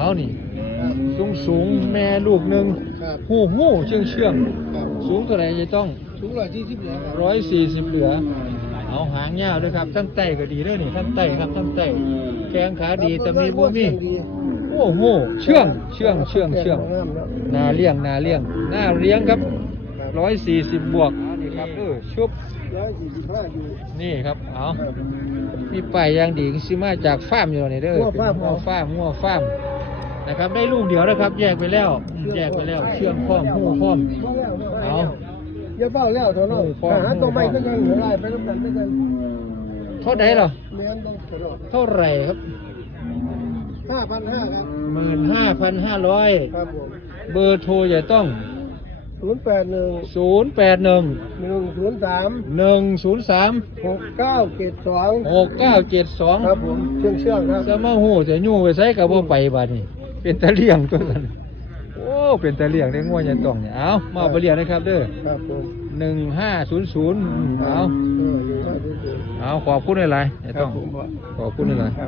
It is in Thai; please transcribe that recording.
เอานี่สูงแม่ลูกหนึ่งหูเชื่องสูงเท่าไหร่จะต้องสูง140เหลือ140เหลือเอาหางยาวด้วยครับทั้งไตก็ดีด้วยนี่ทั้งไตครับทั้งไตแข้งขาดีแต่มีบ่มีโอ้โหเชื่องนาเลี้ยงครับ140บวกนี่ครับชุบ145อยู่นี่ครับเอามีป้ายยางดีซิมาจากฟาร์มอยู่นี่เด้องัวฟาร์มนะครับได้ลูกเดียวนะครับแยกไปแล้วเชื่องพร้อมหูพร้อมเอาอย่าเฝ้าแล้วเท่านั้นหาตัวใหม่ก็ยังเหลือได้ไปน้ำกันด้วยกันเท่าไหร่หรอเท่าไหร่ครับ5,500ครับ15,500ครับผมเบอร์โทรอย่าต้อง081 103 6972ครับผมเชื่องครับจะมาหูจะยู่ไปใส่กับบ่ไปบัดนี้เป็นตะเลียงตัวนั้นโอ้เป็นตะเลียงได้ง่วงอย่าต้องเนี่ยเอามาไปเรียนนะครับเด้อครับผม1500เอาขอบคุณหลายๆอย่าต้องขอบคุณหลายๆ